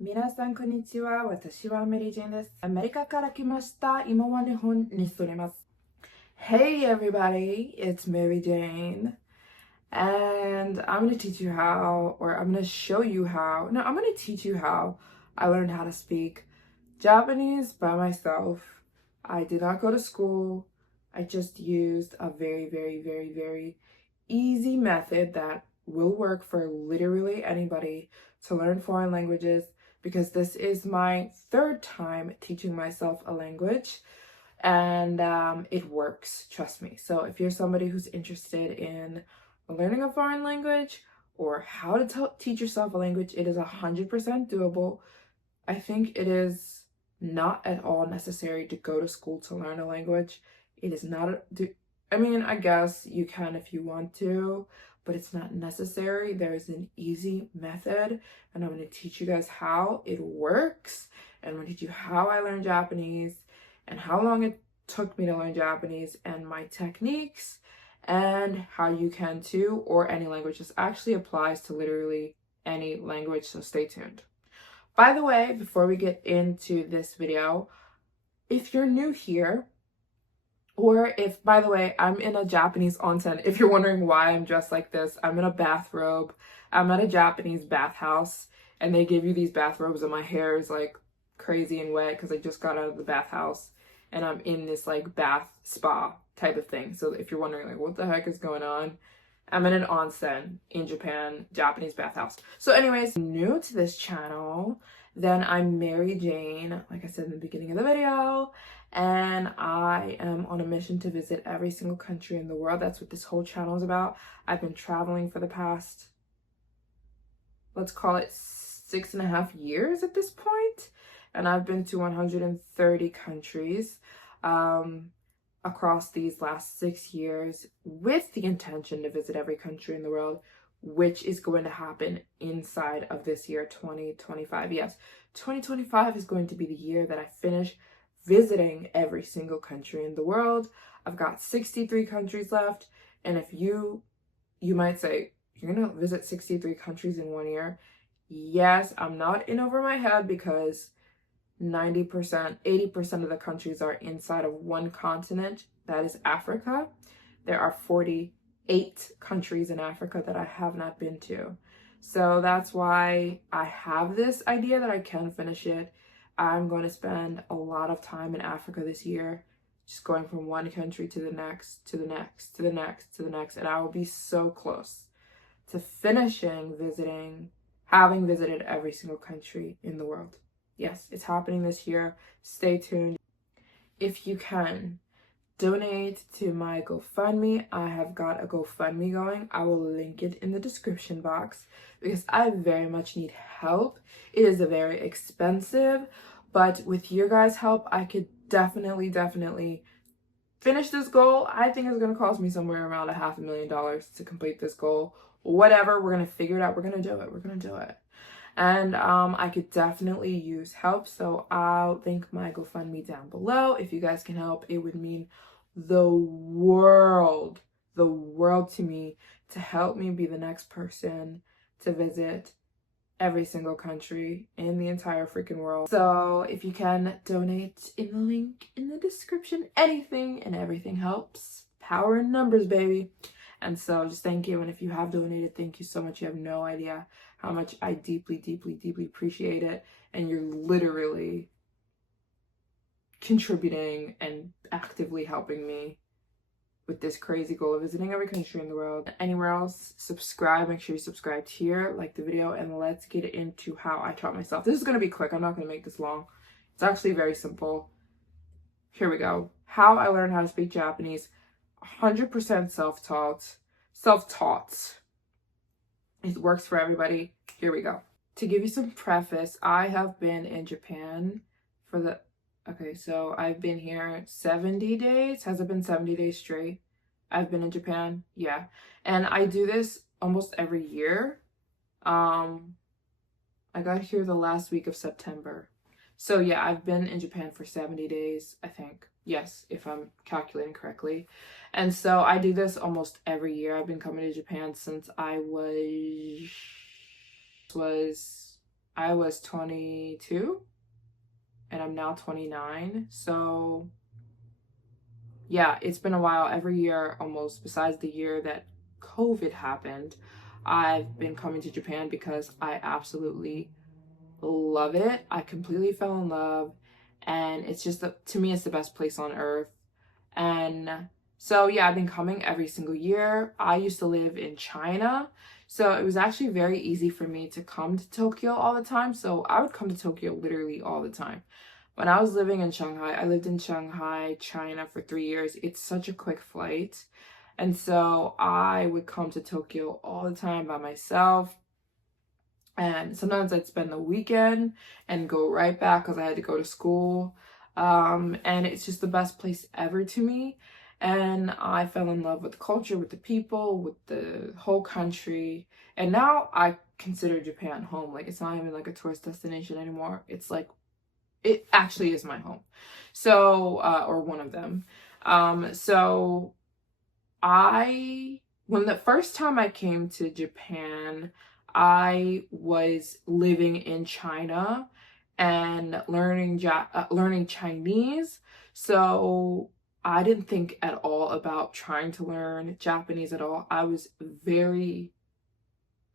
皆さんこんにちは。私はメリージェーンです。アメリカから来ました。今は日本に住んでます。Hey everybody, it's Maryjane. And I'm gonna teach you how, or I'm gonna show you how, no, I'm gonna teach you how I learned how to speak Japanese by myself. I did not go to school. I just used a very easy method that will work for literally anybody to learn foreign languages, because this is my third time teaching myself a language, and it works, trust me. So if you're somebody who's interested in learning a foreign language or how to teach yourself a language, it is 100% doable. I think it is not at all necessary to go to school to learn a language. It is not, I mean, I guess you can if you want to, but it's not necessary. There is an easy method, and I'm going to teach you guys how it works, and I'm going to teach you how I learned Japanese and how long it took me to learn Japanese and my techniques, and how you can too, or any language. This actually applies to literally any language, so stay tuned. By the way, before we get into this video, if you're new here, or if, by the way, I'm in a Japanese onsen. If you're wondering why I'm dressed like this, I'm in a bathrobe. I'm at a Japanese bathhouse, and they give you these bathrobes, and my hair is like crazy and wet because I just got out of the bathhouse, and I'm in this like bath spa type of thing. So if you're wondering like what the heck is going on, I'm in an onsen in Japan, Japanese bathhouse. So anyways, new to this channel, then I'm Maryjane, like I said in the beginning of the video, and I am on a mission to visit every single country in the world. That's what this whole channel is about. I've been traveling for the past, let's call it 6.5 years at this point, and I've been to 130 countries across these last 6 years, with the intention to visit every country in the world, which is going to happen inside of this year, 2025. Yes, 2025 is going to be the year that I finish visiting every single country in the world. I've got 63 countries left, and if you might say, you're gonna visit 63 countries in 1 year? Yes, I'm not in over my head, because 90%, 80% of the countries are inside of one continent, that is Africa. There are 48 countries in Africa that I have not been to. So that's why I have this idea that I can finish it. I'm going to spend a lot of time in Africa this year, just going from one country to the next, to the next, to the next, to the next, and I will be so close to finishing having visited every single country in the world. Yes, it's happening this year. Stay tuned. If you can, donate to my GoFundMe. I have got a GoFundMe going. I will link it in the description box, because I very much need help. It is very expensive, but with your guys' help, I could definitely finish this goal. I think it's going to cost me somewhere around $500,000 to complete this goal. Whatever, we're going to figure it out. We're going to do it. We're going to do it. And I could definitely use help, so I'll link my GoFundMe down below. If you guys can help, it would mean the world to me, to help me be the next person to visit every single country in the entire freaking world. So if you can, donate in the link in the description. Anything and everything helps. Power in numbers, baby. And so just thank you. And if you have donated, thank you so much. You have no idea how much I deeply appreciate it. And you're literally contributing and actively helping me with this crazy goal of visiting every country in the world. Anywhere else, subscribe. Make sure you subscribe here, like the video, and let's get into how I taught myself. This is going to be quick. I'm not going to make this long. It's actually very simple. Here we go. How I learned how to speak Japanese. 100% self-taught. It works for everybody. Here we go. To give you some preface, I have been in Japan for so I've been here 70 days. Has it been 70 days straight? I've been in Japan. Yeah. And I do this almost every year. I got here the last week of September. So yeah, I've been in Japan for 70 days, I think. Yes, if I'm calculating correctly. And so I do this almost every year. I've been coming to Japan since I was I was 22 and I'm now 29. So yeah, it's been a while. Every year almost, besides the year that COVID happened, I've been coming to Japan because I absolutely love it. I completely fell in love, and it's just to me it's the best place on earth. And so yeah, I've been coming every single year. I used to live in China, so it was actually very easy for me to come to Tokyo all the time. So I would come to Tokyo literally all the time. When I was living in Shanghai, I lived in Shanghai, China for 3 years. It's such a quick flight. And so I would come to Tokyo all the time by myself. And sometimes I'd spend the weekend and go right back because I had to go to school. And it's just the best place ever to me. And I fell in love with the culture, with the people, with the whole country. And now I consider Japan home. Like, it's not even like a tourist destination anymore. It's like, it actually is my home. So, or one of them. So when the first time I came to Japan, I was living in China and learning Chinese. So I didn't think at all about trying to learn Japanese at all. I was very,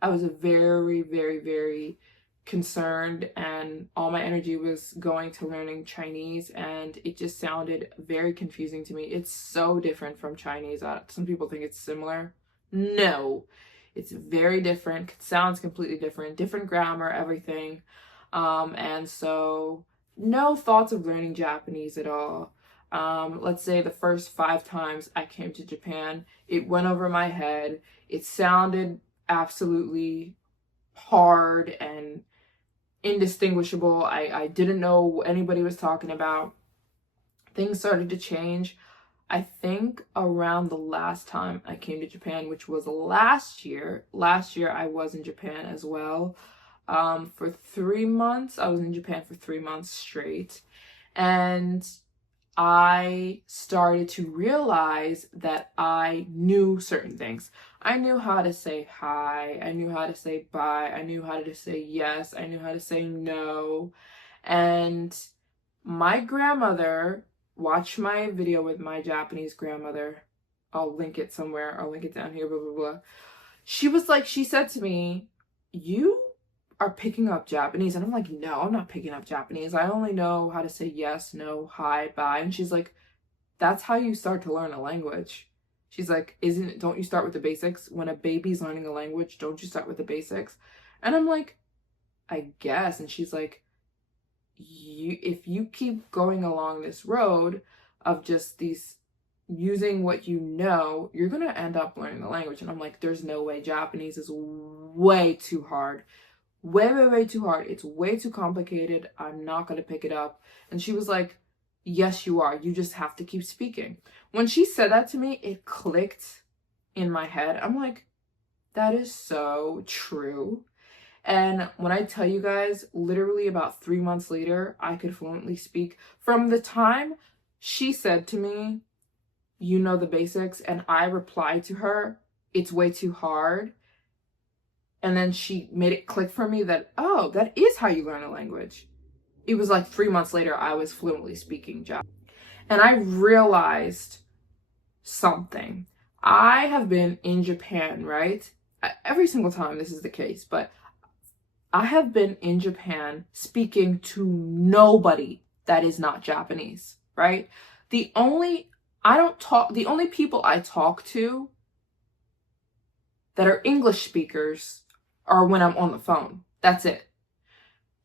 very, very concerned, and all my energy was going to learning Chinese, and it just sounded very confusing to me. It's so different from Chinese. Some people think it's similar. No, it's very different. It sounds completely different grammar, everything. And so no thoughts of learning Japanese at all. Let's say the first 5 times I came to Japan, it went over my head. It sounded absolutely hard and indistinguishable. I didn't know what anybody was talking about. Things started to change. I think around the last time I came to Japan, which was last year I was in Japan as well. For 3 months. I was in Japan for 3 months straight. And I started to realize that I knew certain things. I knew how to say hi. I knew how to say bye. I knew how to say yes. I knew how to say no. And my grandmother, watch my video with my Japanese grandmother. I'll link it somewhere. I'll link it down here, blah, blah, blah. She said to me, "You are picking up Japanese." And I'm like, "No, I'm not picking up Japanese. I only know how to say yes, no, hi, bye." And she's like, "That's how you start to learn a language." She's like, don't you start with the basics? When a baby's learning a language, don't you start with the basics? And I'm like, "I guess." And she's like, if you keep going along this road of just using what you know, you're going to end up learning the language. And I'm like, there's no way. Japanese is way too hard. Way too hard. It's way too complicated. I'm not going to pick it up. And she was like, "Yes, you are. You just have to keep speaking." When she said that to me, it clicked in my head. I'm like, that is so true. And when I tell you guys, literally about 3 months later, I could fluently speak. From the time she said to me, "You know the basics," and I replied to her, "It's way too hard." And then she made it click for me that, oh, that is how you learn a language. It was like 3 months later, I was fluently speaking Japanese. And I realized something. I have been in Japan, right? Every single time this is the case, but I have been in Japan speaking to nobody that is not Japanese, right? The only people I talk to that are English speakers are when I'm on the phone. That's it.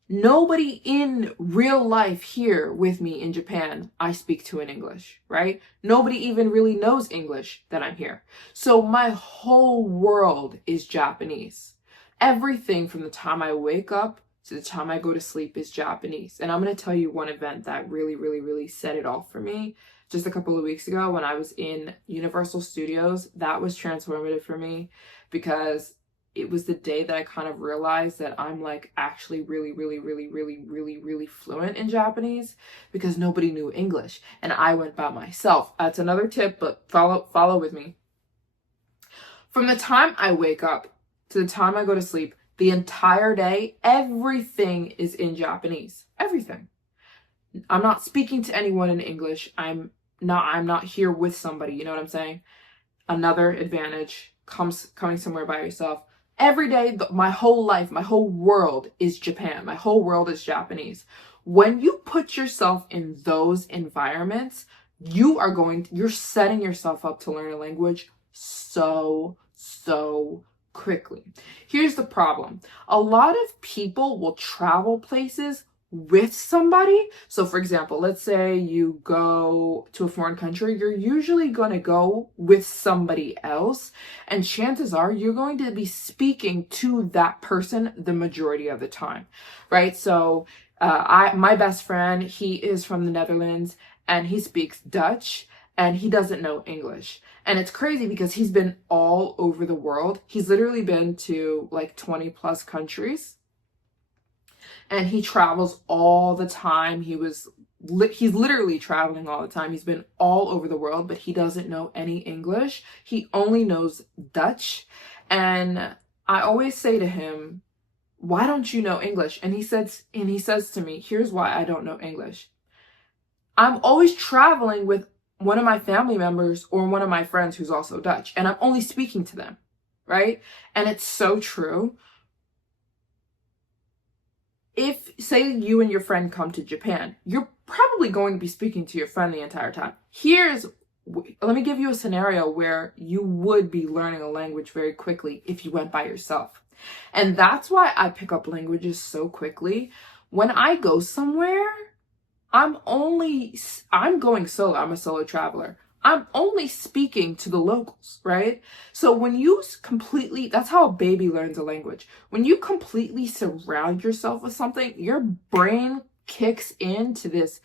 Nobody in real life here with me in Japan I speak to in English, right? Nobody even really knows English that I'm here. So my whole world is Japanese. Everything from the time I wake up to the time I go to sleep is Japanese. And I'm going to tell you one event that really set it off for me. Just a couple of weeks ago when I was in Universal Studios, that was transformative for me because it was the day that I kind of realized that I'm like actually really fluent in Japanese because nobody knew English and I went by myself. That's another tip, but follow with me. From the time I wake up to the time I go to sleep, The entire day, everything is in Japanese. Everything. I'm not speaking to anyone in English. I'm not here with somebody, you know what I'm saying? Another advantage coming somewhere by yourself. Every day, my whole life, my whole world is Japan. My whole world is Japanese. When you put yourself in those environments, you're setting yourself up to learn a language so quickly. Here's the problem. A lot of people will travel places with somebody. So for example, let's say you go to a foreign country, you're usually going to go with somebody else, and chances are you're going to be speaking to that person the majority of the time, right? So my best friend, he is from the Netherlands and he speaks Dutch and he doesn't know English. And it's crazy because he's been all over the world. He's literally been to like 20 plus countries. And he travels all the time. He's literally traveling all the time. He's been all over the world, but he doesn't know any English. He only knows Dutch. And I always say to him, why don't you know English? And he says to me, here's why I don't know English. I'm always traveling with one of my family members or one of my friends who's also Dutch, and I'm only speaking to them, right? And it's so true. If, say, you and your friend come to Japan, you're probably going to be speaking to your friend the entire time. Let me give you a scenario where you would be learning a language very quickly if you went by yourself. And that's why I pick up languages so quickly. When I go somewhere, I'm going solo. I'm a solo traveler. I'm only speaking to the locals, right? So when that's how a baby learns a language. When you completely surround yourself with something, your brain kicks into this.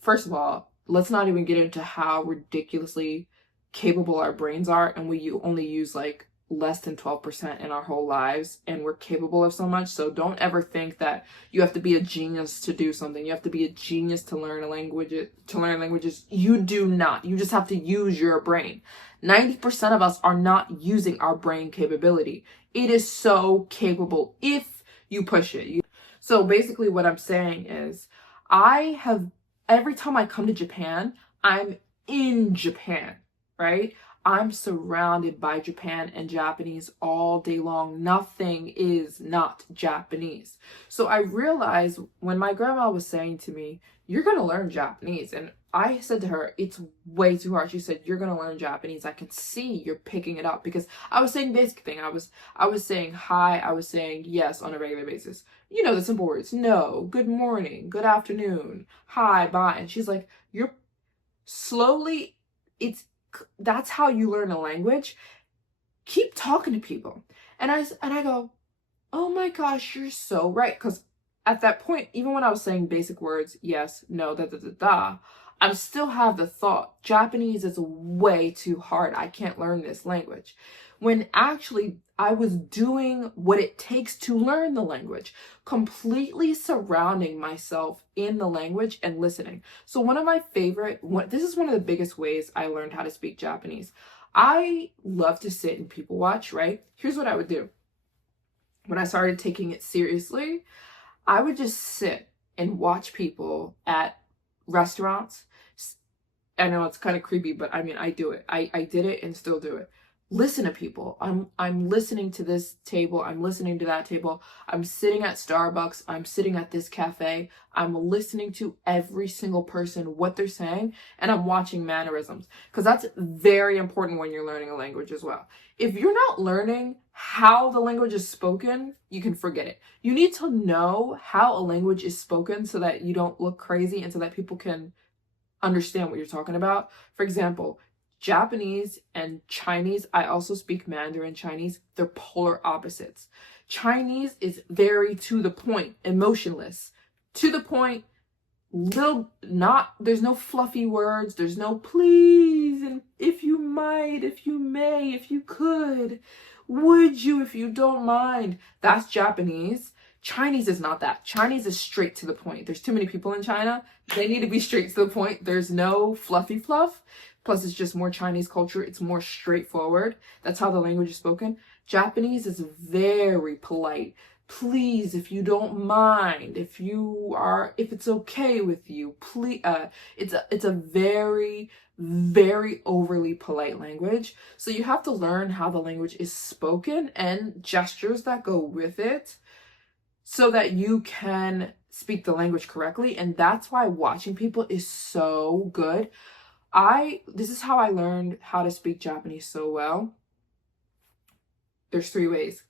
First of all, let's not even get into how ridiculously capable our brains are, and we only use like less than 12% in our whole lives, and we're capable of so much. So don't ever think that you have to be a genius to do something. You have to be a genius to learn languages. You do not. You just have to use your brain. 90% of us are not using our brain capability. It is so capable if you push it. So basically what I'm saying is, every time I come to Japan, I'm in Japan, right? I'm surrounded by Japan and Japanese all day long. Nothing is not Japanese. So I realized when my grandma was saying to me, you're going to learn Japanese. And I said to her, it's way too hard. She said, you're going to learn Japanese. I can see you're picking it up, because I was saying basic thing. I was saying hi. I was saying yes on a regular basis. You know, the simple words, no, good morning, good afternoon, hi, bye. And she's like, you're slowly, that's how you learn a language. Keep talking to people. And I go, oh my gosh, you're so right. Because at that point, even when I was saying basic words, yes, no, I still have the thought, Japanese is way too hard. I can't learn this language. When actually I was doing what it takes to learn the language, completely surrounding myself in the language and listening. So this is one of the biggest ways I learned how to speak Japanese. I love to sit and people watch, right? Here's what I would do. When I started taking it seriously, I would just sit and watch people at restaurants. I know it's kind of creepy, but I mean, I do it. I did it and still do it. Listen to people. I'm listening to this table. I'm listening to that table. I'm sitting at Starbucks. I'm sitting at this cafe. I'm listening to every single person, what they're saying, and I'm watching mannerisms, because that's very important when you're learning a language as well. If you're not learning how the language is spoken, you can forget it. You need to know how a language is spoken so that you don't look crazy and so that people can understand what you're talking about. For example, Japanese and Chinese, I also speak Mandarin Chinese, they're polar opposites. Chinese is very to the point, emotionless, to the point, there's no fluffy words, there's no please, and if you might, if you may, if you could, would you, if you don't mind. That's Japanese. Chinese is not that. Chinese is straight to the point. There's too many people in China. They need to be straight to the point. There's no fluffy fluff. Plus, it's just more Chinese culture. It's more straightforward. That's how the language is spoken. Japanese is very polite. Please, if you don't mind, if it's okay with you, please, it's a very, very overly polite language. So you have to learn how the language is spoken and gestures that go with it so that you can speak the language correctly. And that's why watching people is so good. This is how I learned how to speak Japanese so well. There's 3 ways.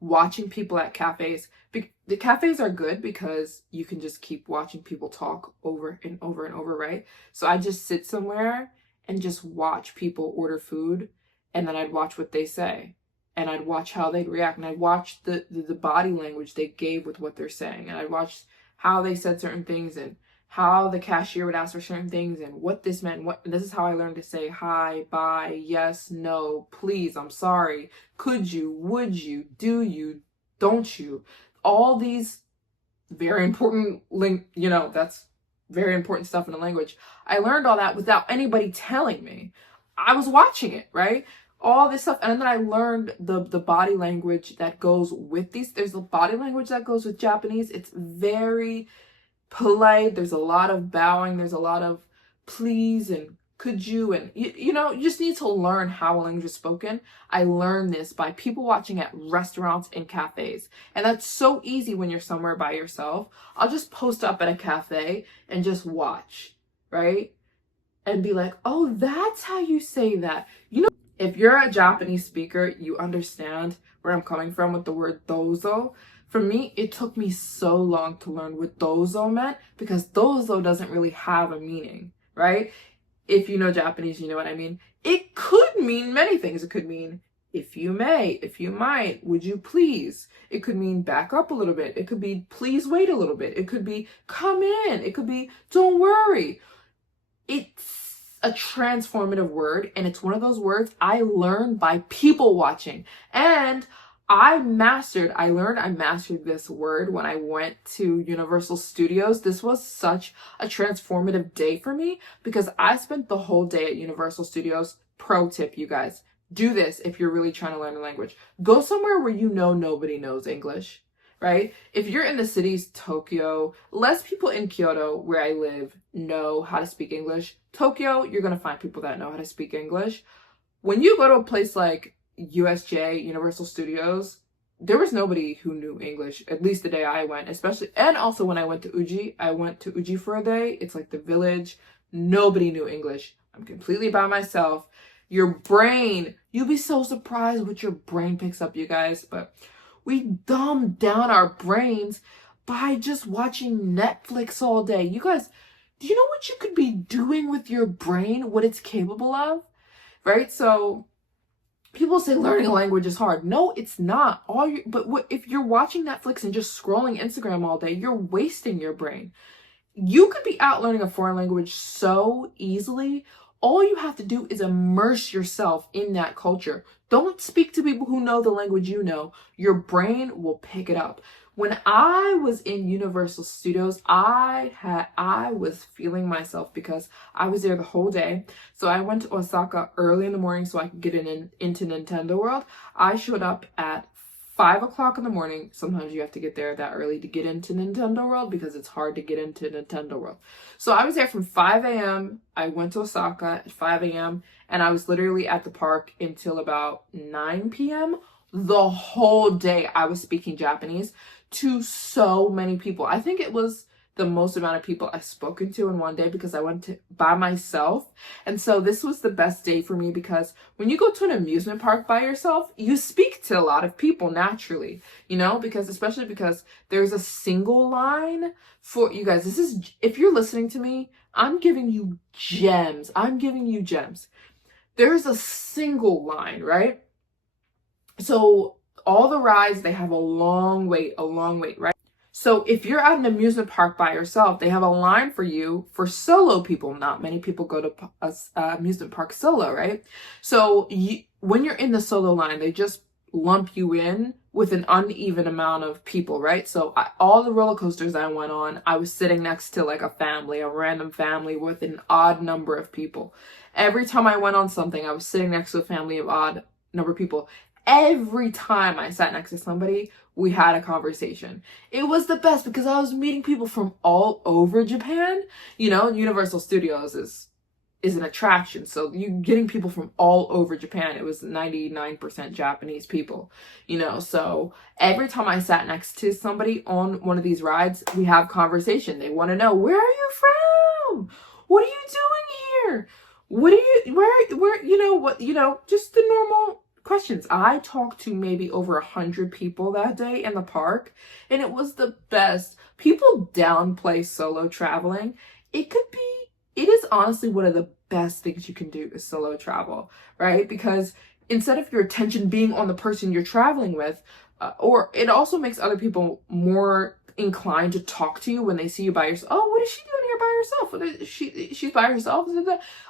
Watching people at cafes. The cafes are good because you can just keep watching people talk over and over and over, right? So I just sit somewhere and just watch people order food, and then I'd watch what they say, and I'd watch how they'd react, and I'd watch the body language they gave with what they're saying, and I'd watch how they said certain things and how the cashier would ask for certain things and what this meant. This is how I learned to say hi, bye, yes, no, please, I'm sorry, could you, would you, do you, don't you. All these very important that's very important stuff in the language. I learned all that without anybody telling me. I was watching it, right? All this stuff. And then I learned the body language that goes with these. There's a body language that goes with Japanese. It's very polite. There's a lot of bowing. There's a lot of please and could you, and you just need to learn how a language is spoken. I learned this by people watching at restaurants and cafes, and that's so easy when you're somewhere by yourself. I'll just post up at a cafe and just watch, right? And be like, oh, that's how you say that. If you're a Japanese speaker, you understand where I'm coming from with the word dozo. For me, it took me so long to learn what dozo meant because dozo doesn't really have a meaning, right? If you know Japanese, you know what I mean. It could mean many things. It could mean if you may, if you might, would you please. It could mean back up a little bit. It could be please wait a little bit. It could be come in. It could be don't worry. It's a transformative word, and it's one of those words I learned by people watching. And I mastered this word when I went to Universal Studios. This was such a transformative day for me because I spent the whole day at Universal Studios. Pro tip, you guys, do this if you're really trying to learn a language. Go somewhere where nobody knows English, right? If you're in the cities, Tokyo, less people in Kyoto, where I live, know how to speak English. Tokyo, you're going to find people that know how to speak English. When you go to a place like USJ, Universal Studios, there was nobody who knew English, at least the day I went, especially, and also when I went to Uji for a day. It's like the village. Nobody knew English. I'm completely by myself. Your brain, you'll be so surprised what your brain picks up, you guys, but we dumb down our brains by just watching Netflix all day. You guys, do you know what you could be doing with your brain, what it's capable of, right? So people say learning a language is hard. No, it's not. If you're watching Netflix and just scrolling Instagram all day, you're wasting your brain. You could be out learning a foreign language so easily. All you have to do is immerse yourself in that culture. Don't speak to people who know the language you know. Your brain will pick it up. When I was in Universal Studios, I was feeling myself because I was there the whole day. So I went to Osaka early in the morning so I could get into Nintendo World. I showed up at 5 o'clock in the morning. Sometimes you have to get there that early to get into Nintendo World because it's hard to get into Nintendo World. So I was there from 5 a.m. I went to Osaka at 5 a.m. and I was literally at the park until about 9 p.m. The whole day I was speaking Japanese to so many people. I think it was the most amount of people I've spoken to in one day because I went by myself. And so this was the best day for me because when you go to an amusement park by yourself, you speak to a lot of people naturally, especially because there's a single line for you guys. If you're listening to me, I'm giving you gems. There's a single line, right? So all the rides, they have a long wait, right? So if you're at an amusement park by yourself, they have a line for you for solo people. Not many people go to amusement park solo, right? So when you're in the solo line, they just lump you in with an uneven amount of people, right? So all the roller coasters I went on, I was sitting next to like a random family with an odd number of people. Every time I went on something, I was sitting next to a family of odd number of people. every time I sat next to somebody, we had a conversation. It was the best because I was meeting people from all over Japan. You know, Universal Studios is an attraction. So you getting people from all over Japan. It was 99% Japanese people, you know. So every time I sat next to somebody on one of these rides, we have conversation. They want to know, where are you from? What are you doing here? What are you, where, you know, what, you know, just the normal questions. I talked to maybe over 100 people that day in the park, and it was the best. People downplay solo traveling. It is honestly one of the best things you can do is solo travel, right? Because instead of your attention being on the person you're traveling with, or it also makes other people more inclined to talk to you when they see you by yourself. Oh, what is she doing here by herself? What is she's by herself?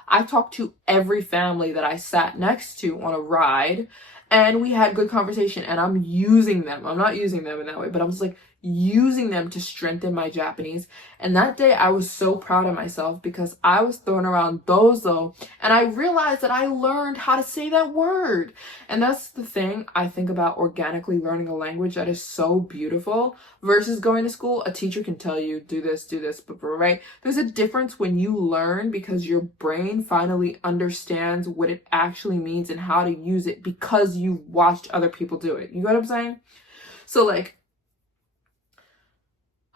I talked to every family that I sat next to on a ride, and we had good conversation, and I'm using them. I'm not using them in that way, but I'm just like using them to strengthen my Japanese. And that day I was so proud of myself because I was throwing around dozo, and I realized that I learned how to say that word. And that's the thing I think about organically learning a language that is so beautiful versus going to school. A teacher can tell you, do this, but right? There's a difference when you learn because your brain finally understands what it actually means and how to use it because you watched other people do it. You know what I'm saying? So like,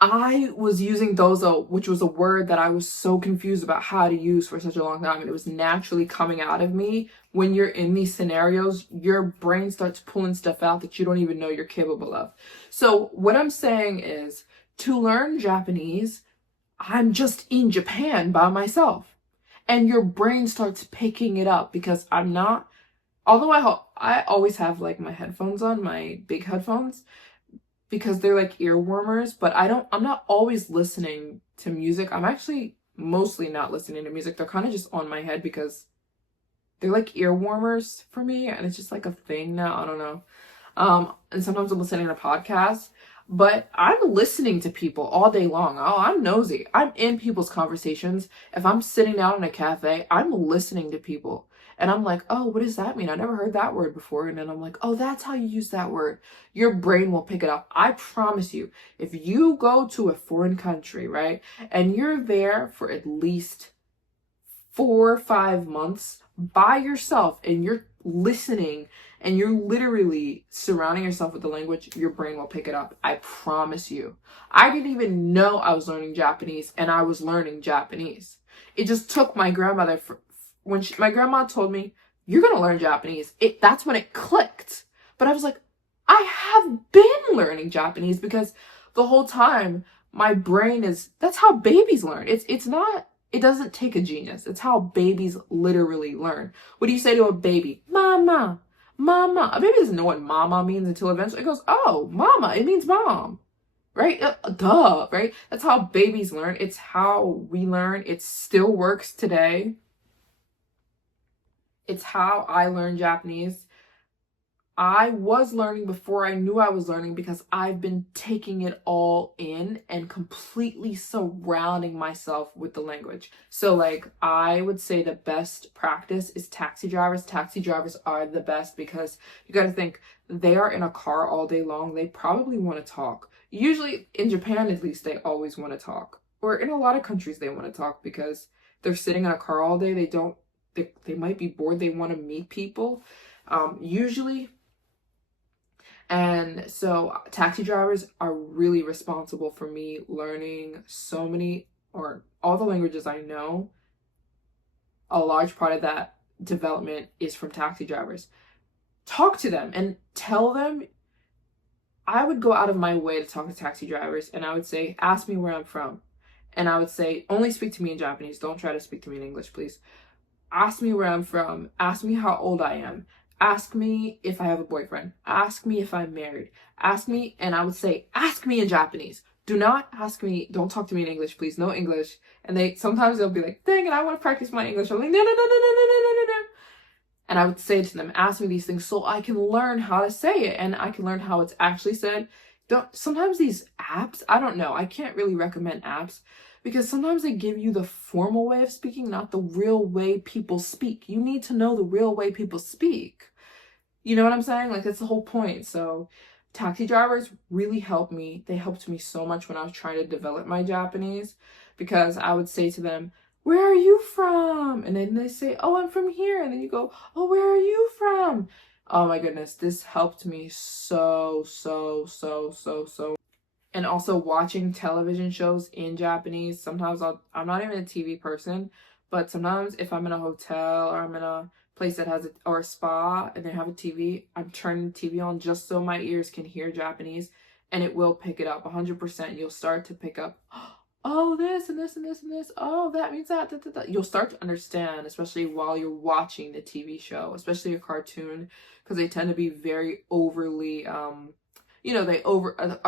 I was using dozo, which was a word that I was so confused about how to use for such a long time, and it was naturally coming out of me. When you're in these scenarios, your brain starts pulling stuff out that you don't even know you're capable of. So what I'm saying is, to learn Japanese, I'm just in Japan by myself, and your brain starts picking it up because I'm not, although I always have like my headphones on, my big headphones, because they're like ear warmers, but I'm not always listening to music. I'm actually mostly not listening to music. They're kind of just on my head because they're like ear warmers for me, and it's just like a thing now. I don't know. And sometimes I'm listening to podcasts, but I'm listening to people all day long. Oh, I'm nosy. I'm in people's conversations. If I'm sitting down in a cafe, I'm listening to people. And I'm like, oh, what does that mean? I never heard that word before. And then I'm like, oh, that's how you use that word. Your brain will pick it up. I promise you, if you go to a foreign country, right, and you're there for at least 4 or 5 months by yourself and you're listening and you're literally surrounding yourself with the language, your brain will pick it up. I promise you. I didn't even know I was learning Japanese, and I was learning Japanese. It just took my grandmother my grandma told me, you're going to learn Japanese. That's when it clicked. But I was like, I have been learning Japanese because the whole time my brain that's how babies learn. It doesn't take a genius. It's how babies literally learn. What do you say to a baby? Mama, mama. A baby doesn't know what mama means until eventually it goes, oh, mama, it means mom. Right? Duh, right? That's how babies learn. It's how we learn. It still works today. It's how I learned Japanese. I was learning before I knew I was learning because I've been taking it all in and completely surrounding myself with the language. So like, I would say the best practice is taxi drivers. Taxi drivers are the best because you got to think, they are in a car all day long. They probably want to talk. Usually in Japan, at least, they always want to talk. Or in a lot of countries, they want to talk because they're sitting in a car all day. They might be bored. They want to meet people, usually. And so taxi drivers are really responsible for me learning all the languages I know. A large part of that development is from taxi drivers. Talk to them and tell them. I would go out of my way to talk to taxi drivers, and I would say, ask me where I'm from. And I would say, only speak to me in Japanese. Don't try to speak to me in English, please. Ask me where I'm from. Ask me how old I am. Ask me if I have a boyfriend. Ask me if I'm married. Ask me, and I would say, ask me in Japanese. Do not ask me, don't talk to me in English, please. No English. And sometimes they'll be like, dang it, I want to practice my English. I'm like, no. And I would say to them, ask me these things so I can learn how to say it and I can learn how it's actually said. Sometimes these apps, I don't know, I can't really recommend apps because sometimes they give you the formal way of speaking, not the real way people speak. You need to know the real way people speak. You know what I'm saying? Like, that's the whole point. So taxi drivers really helped me. They helped me so much when I was trying to develop my Japanese, because I would say to them, "Where are you from?" And then they say, "Oh, I'm from here." And then you go, "Oh, where are you from?" Oh my goodness, this helped me so, so, so, so, so. And also watching television shows in Japanese. Sometimes I'm not even a TV person, but sometimes if I'm in a hotel or I'm in a place that has or a spa and they have a TV, I'm turning the TV on just so my ears can hear Japanese, and it will pick it up 100%. You'll start to pick up, oh, this and this and this and this. Oh, that means that. You'll start to understand, especially while you're watching the TV show, especially a cartoon, because they tend to be very overly a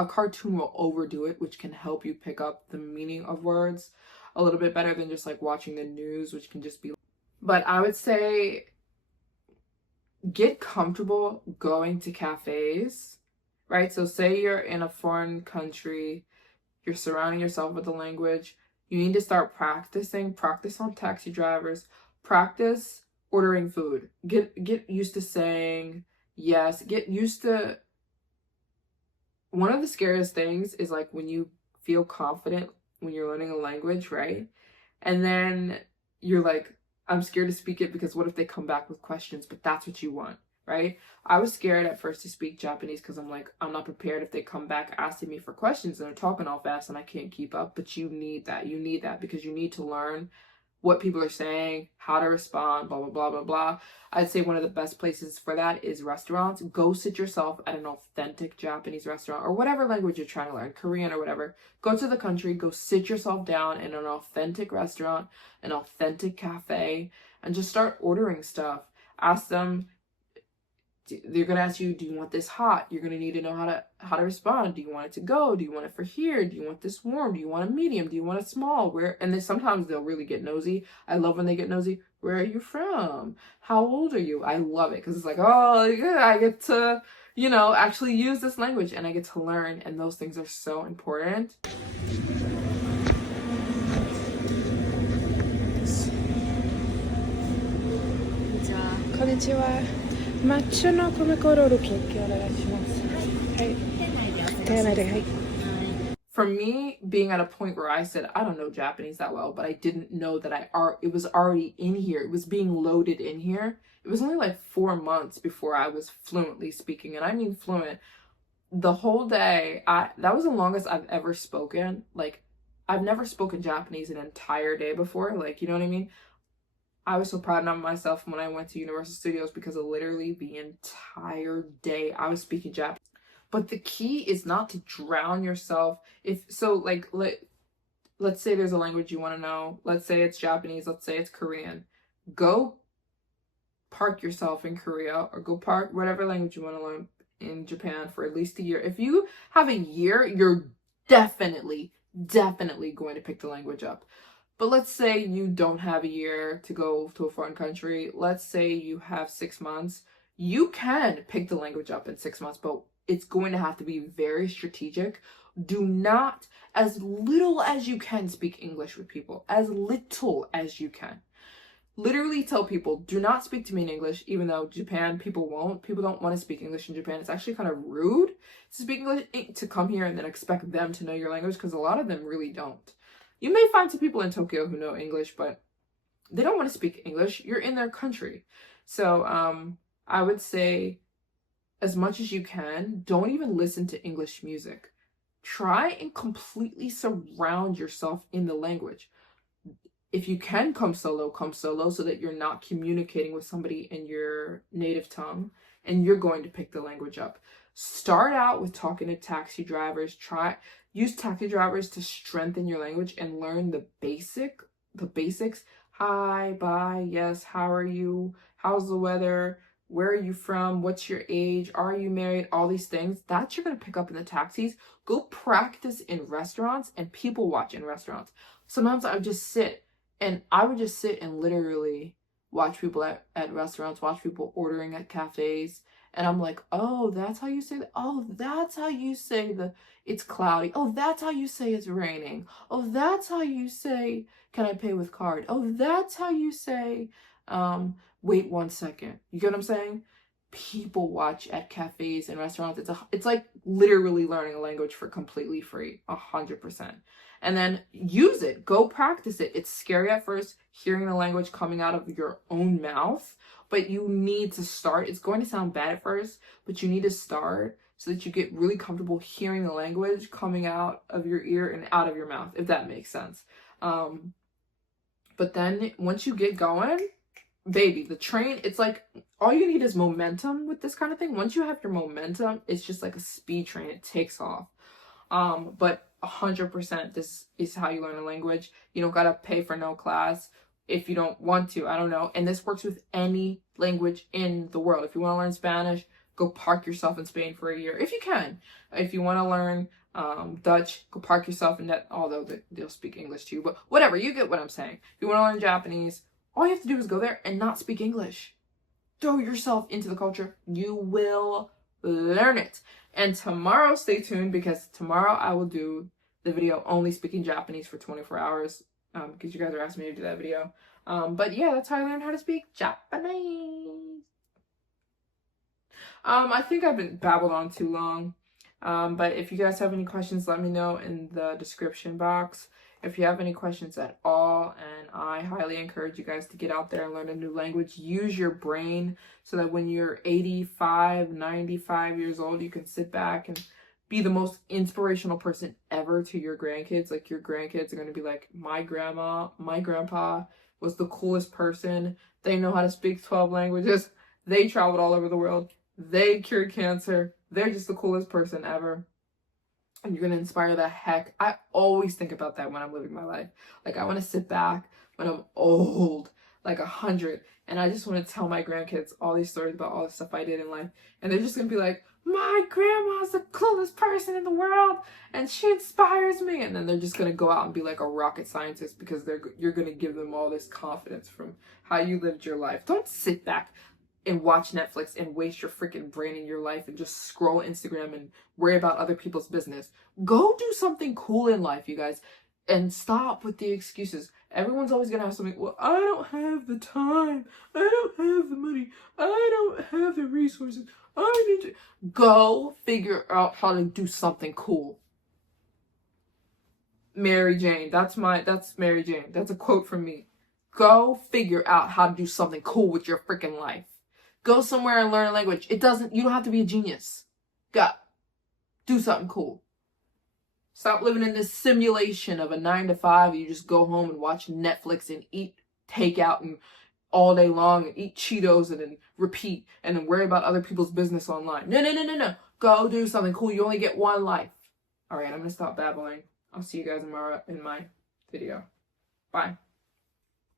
cartoon will overdo it, which can help you pick up the meaning of words a little bit better than just like watching the news, which can just be. But I would say get comfortable going to cafes, right? So say you're in a foreign country, you're surrounding yourself with the language, you need to start practice on taxi drivers, practice ordering food. Get used to saying yes, get used to. One of the scariest things is like when you feel confident when you're learning a language, right? And then you're like, I'm scared to speak it because what if they come back with questions? But that's what you want, right? I was scared at first to speak Japanese because I'm like, I'm not prepared if they come back asking me for questions and they're talking all fast and I can't keep up. But you need that. You need that because you need to learn what people are saying, how to respond, blah, blah, blah, blah, blah. I'd say one of the best places for that is restaurants. Go sit yourself at an authentic Japanese restaurant or whatever language you're trying to learn, Korean or whatever. Go to the country, go sit yourself down in an authentic restaurant, an authentic cafe, and just start ordering stuff. Ask them, they're gonna ask you, do you want this hot? You're gonna need to know how to respond. Do you want it to go? Do you want it for here? Do you want this warm? Do you want a medium? Do you want a small? Where? And then sometimes they'll really get nosy. I love when they get nosy. Where are you from? How old are you? I love it because it's like, oh yeah, I get to, actually use this language and I get to learn, and those things are so important. こんにちは。抹茶の米粉ロールケーキお願いします。はい。店内で、はい。For me, being at a point where I said, I don't know Japanese that well, but I didn't know that it was already in here. It was being loaded in here. It was only like 4 months before I was fluently speaking. And I mean fluent. The whole day, that was the longest I've ever spoken. Like, I've never spoken Japanese an entire day before. Like, you know what I mean? I was so proud of myself when I went to Universal Studios because literally the entire day I was speaking Japanese. But the key is not to drown yourself. Let's say there's a language you want to know. Let's say it's Japanese. Let's say it's Korean. Go park yourself in Korea or go park whatever language you want to learn in Japan for at least a year. If you have a year, you're definitely going to pick the language up. But let's say you don't have a year to go to a foreign country. Let's say you have 6 months. You can pick the language up in 6 months, but it's going to have to be very strategic. Do not, as little as you can, speak English with people. As little as you can. Literally tell people, do not speak to me in English, even though Japan, people won't. People don't want to speak English in Japan. It's actually kind of rude to speak English, to come here and then expect them to know your language, because a lot of them really don't. You may find some people in Tokyo who know English, but they don't want to speak English. You're in their country. So I would say, as much as you can, don't even listen to English music. Try and completely surround yourself in the language. If you can come solo so that you're not communicating with somebody in your native tongue and you're going to pick the language up. Start out with talking to taxi drivers. Use taxi drivers to strengthen your language and learn the basics. Hi, bye, yes, how are you? How's the weather? Where are you from? What's your age? Are you married? All these things that you're going to pick up in the taxis. Go practice in restaurants and people watch in restaurants. Sometimes I would just sit and literally watch people at restaurants, watch people ordering at cafes. And I'm like, oh, that's how you say that. Oh, that's how you say it's cloudy. Oh, that's how you say it's raining. Oh, that's how you say, can I pay with card? Oh, that's how you say, wait 1 second. You get what I'm saying? people watch at cafes and restaurants. It's like literally learning a language for completely free, 100%. And then use it. Go practice it. It's scary at first, hearing the language coming out of your own mouth, but you need to start. It's going to sound bad at first, but you need to start so that you get really comfortable hearing the language coming out of your ear and out of your mouth, if that makes sense. But then once you get going, baby, the train, it's like all you need is momentum with this kind of thing. Once you have your momentum, it's just like a speed train. It takes off. But 100%, this is how you learn a language. You don't gotta pay for no class if you don't want to. I don't know. And this works with any language in the world. If you want to learn Spanish, go park yourself in Spain for a year if you can. If you want to learn Dutch, go park yourself in that, although they'll speak English too, but whatever, you get what I'm saying. If you want to learn Japanese, all you have to do is go there and not speak English. Throw yourself into the culture. You will learn it. And tomorrow, stay tuned, because tomorrow I will do the video only speaking Japanese for 24 hours because you guys are asking me to do that video. But yeah, that's how I learned how to speak Japanese. I think I've been babbled on too long. But if you guys have any questions, let me know in the description box. If you have any questions at all, and I highly encourage you guys to get out there and learn a new language. Use your brain so that when you're 85, 95 years old, you can sit back and be the most inspirational person ever to your grandkids. Like, your grandkids are going to be like, my grandma, my grandpa was the coolest person. They know how to speak 12 languages. They traveled all over the world. They cured cancer. They're just the coolest person ever. And you're going to inspire the heck. I always think about that when I'm living my life. Like, I want to sit back when I'm old, like 100, and I just want to tell my grandkids all these stories about all the stuff I did in life. And they're just going to be like, my grandma's the coolest person in the world, and she inspires me. And then they're just going to go out and be like a rocket scientist, because you're going to give them all this confidence from how you lived your life. Don't sit back and watch Netflix and waste your freaking brain in your life and just scroll Instagram and worry about other people's business. Go do something cool in life, you guys, and stop with the excuses. Everyone's always gonna have something. Well, I don't have the time. I don't have the money. I don't have the resources. I need to go figure out how to do something cool. Maryjane, that's Maryjane. That's a quote from me. Go figure out how to do something cool with your freaking life. Go somewhere and learn a language. You don't have to be a genius. Go. Do something cool. Stop living in this simulation of a 9 to 5. You just go home and watch Netflix and eat takeout and all day long and eat Cheetos and then repeat and then worry about other people's business online. No. Go do something cool. You only get one life. All right, I'm going to stop babbling. I'll see you guys tomorrow in my video. Bye.